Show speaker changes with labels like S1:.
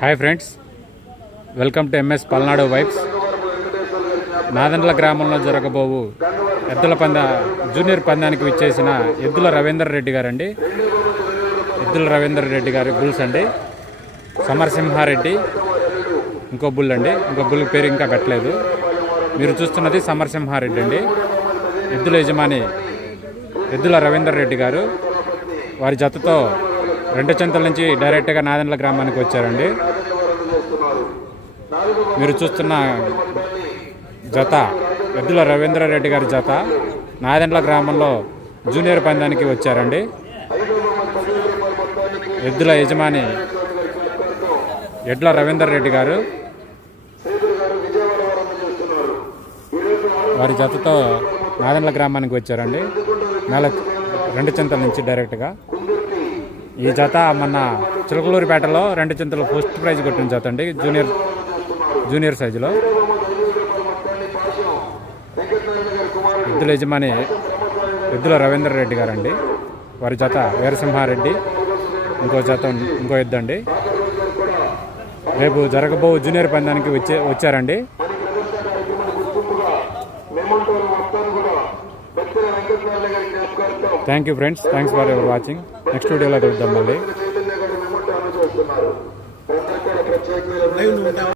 S1: Hi friends welcome to MS Palnadu vibes. Nadendla గ్రామంలో జరగబోవు ఎద్దుల పంద జూనియర్ పందానికి విచ్చేసిన ఎద్దుల రవీందర్ రెడ్డి గారండి. ఎద్దుల రవీందర్ రెడ్డి గారి బుల్స్ అండి. సమరసింహారెడ్డి ఇంకో బుల్ అండి. ఇంకో బుల్ పేరు ఇంకా పెట్టలేదు మీరు చూస్తున్నది సమరసింహారెడ్డి అండి. ఎద్దుల యజమాని ఎద్దుల రవీందర్ రెడ్డి గారు. వారి జతతో రెండు చెంతల నుంచి డైరెక్ట్గా నాదెండ్ల గ్రామానికి వచ్చారండి. మీరు చూస్తున్న జత ఎద్దుల రవీంద్ర రెడ్డి గారి జత నాదెండ్ల గ్రామంలో జూనియర్ పందానికి వచ్చారండి. ఎద్దుల యజమాని ఎడ్ల రవీందర్ రెడ్డి గారు వారి జతతో నాదెండ్ల గ్రామానికి వచ్చారండి. నెల రెండు చింతల నుంచి డైరెక్ట్గా. ఈ జత మొన్న చిలకలూరిపేటలో రెండు చింతలు ఫస్ట్ ప్రైజ్ కొట్టిన జత అండి జూనియర్ జూనియర్ సైజులో. ఎద్దుల యజమాని ఎద్దుల రవీందర్ రెడ్డి గారండి. వారి జత వీరసింహారెడ్డి ఇంకో జత ఇంకో ఎద్దు అండి. రేపు జరగబో జూనియర్ పందానికి వచ్చే వచ్చారండి. Thank you friends thanks for ever watching next వీడియోలో కలుద్దాం మళ్ళీ